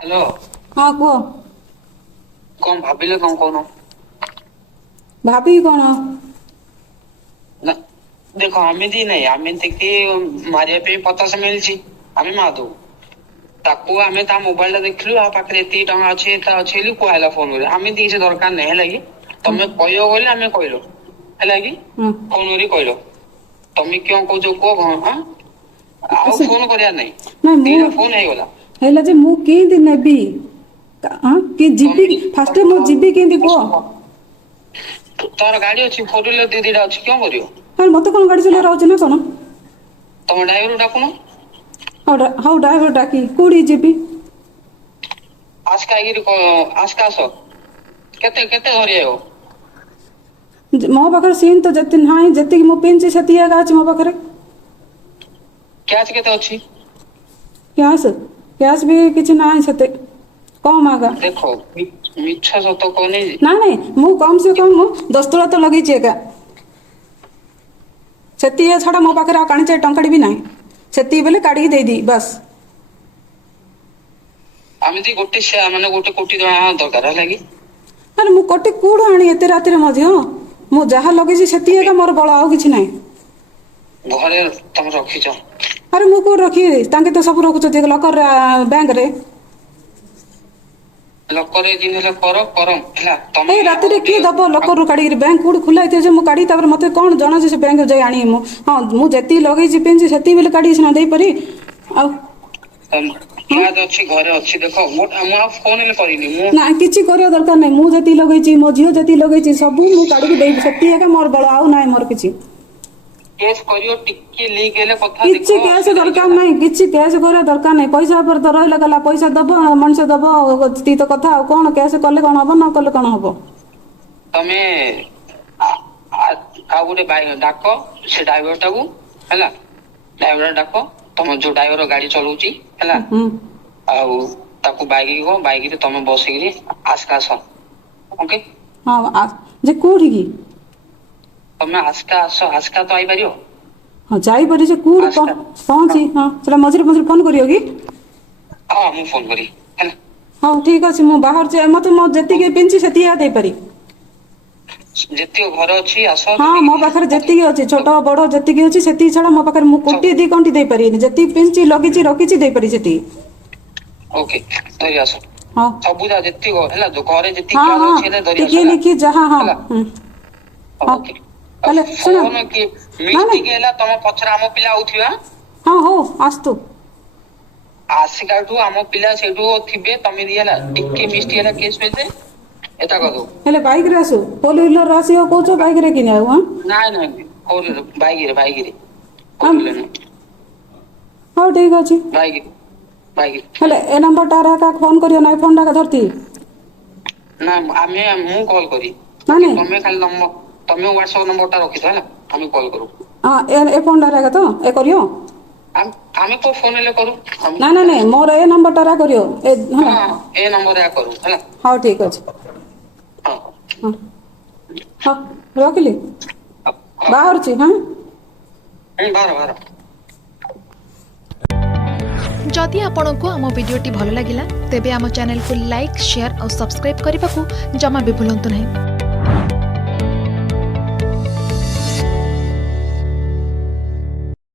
Hello. हाँ कुह। कौन भाविले कौन कौन? भाभी कौन? ना देखो आमिदी नहीं आमिदी की मारिया पे 50 मिलची आमे मादो ताकू आमे ता मोबाइल ला देखलु आ पाखरे एती टंगा अछि ता अछि लि कोइला फोन करे आमे दी से दरकार नहीं लागी तमे कहियो बोले आमे कहिलो है लागी फोन करी कहिलो तमे क्यों को जो को हां आउ से फोन करिया नहीं ना तीरा फोन है गला हैला जे मु केंदी नेबी हां कि जीबी फास्ट मु जीबी केंदी को तार गाड़ी अछि फोर व्हीलर दीदीडा अछि क्यों करियो अरे मते कोन गाड़ी चले रहउछ ना कोन तमे ड्राइवर डाकुनो हाउ ड्राइवर डाकी कोडी जीबी आज का गिरी को आज का सो केते केते धरियो मो पाखर सीन तो जति नाही जति मु पिनची सतिया गाछ मो पाखरे कैश केते अछि कैश कैश भी किछ नाही सते कम आगा देखो मिच्छा सत कोनी ना नहीं मु कम से कम मु 10 तोला तो लगी छेगा सतिया छडा मो पाखरे आ काणी टंकाडी भी नाही सती बेले काडी दे दी बस आमिति गोटे से माने गोटे कोटी दरकार है लागी अरे मु कोटी कूड़ आनी एते राति रे मझे मु जहा लगे छी सती का मोर बळ आउ किछ नाही घरे तुम रखी छ अरे मु को रखी तांके तो सब रखुछ जे लकर बैंक रे लकर रे जिन ले करो करम हला तुम ए राति रे की दबो लकर रो काडी बैंक कूड़ खुला इते जे मु काडी तापर मते कोन जणा जे बैंक जाय आनी मु हां मु जति लगे छी पेंची सती बेले काडी छना देई परी आ क्या अछि घरे अछि देखो मोट हम फोन ले करिनी मु ना किछि करियो दरकार नै मु जति लगे छी मो झियो जति लगे छी सब मु काडी देई सती का मोर बळ आउ नाही मोर किछि केस करियो टिक्की ली गेले कथा किछि कैश दरकार नाही किछि कैश करे दरकार नाही पैसा पर तो रहला गला पैसा दबो मनुष्य दबो ती तो कथा कोन कैश कले कोन हबो न कले कोन हबो तमे आ गोटे बाइक डाको से ड्राइवर टाकू हला ड्राइवर डाको तुम जो ड्राइवर गाड़ी चलाउची हला आउ ताकू बाइक को बाइक रे तुम बसिगिरी आस्का आस ओके हां जे कोठी की तुम आस्का तो आई परियो हां जाई परी से कूड़ पहुंची हां चला मझरे मझरे फोन करियो की हां मु फोन करी हला हां ठीक अछि मु बाहर जे मते मो जति के पिंची सती आ दे परी जति घर अछि आसो हां मो पाखर जति के अछि छोटो बड़ो जति के अछि सती छडा मो पाखर मु कोटी दी कोंटी दे परी जति पिंची लगी छी रखी छी दे परी जति ओके धरि आसो हां सब जा जति go हला जो घरे जति हां क्या हां अछि ने धरि आसो लिखी लिखी जहां हां ओके हेले सुन फोन की मिस्टेक हैला तम पछरा हम पिला उठिया हां हो आस्तु आसिकाठू हम पिला सेठू थिबे तमे दियाला टिके मिस्टेक हैला केस में से एता कदो हेले बाइक रे आसु फोर व्हीलर रासी हो कोचो बाइक रे किने आउ हां ना और बाइक रे हम हां ठीक अछि बाइक हेले ए नंबर टारा का फोन करियो ना फोन टा धरती ना आमे मु कॉल करी माने तमे खाली नंबर तमे व्हाट्सएप नंबर टा रखि दो ना हम कॉल करू हां ए फोन टारा का तो ए करियो आमे को फोन ले करू ना ना नहीं मोर ए नंबर टारा करियो ए हला हां ए नंबर या करू हला हां ठीक अछि हां हां रखली बाहर छी हां बाहर जदि आपंक आम भिडी भल लगा तेब आम चैनल को लाइक शेयर और सब्सक्राइब करने को जमा भी भूलु नहीं।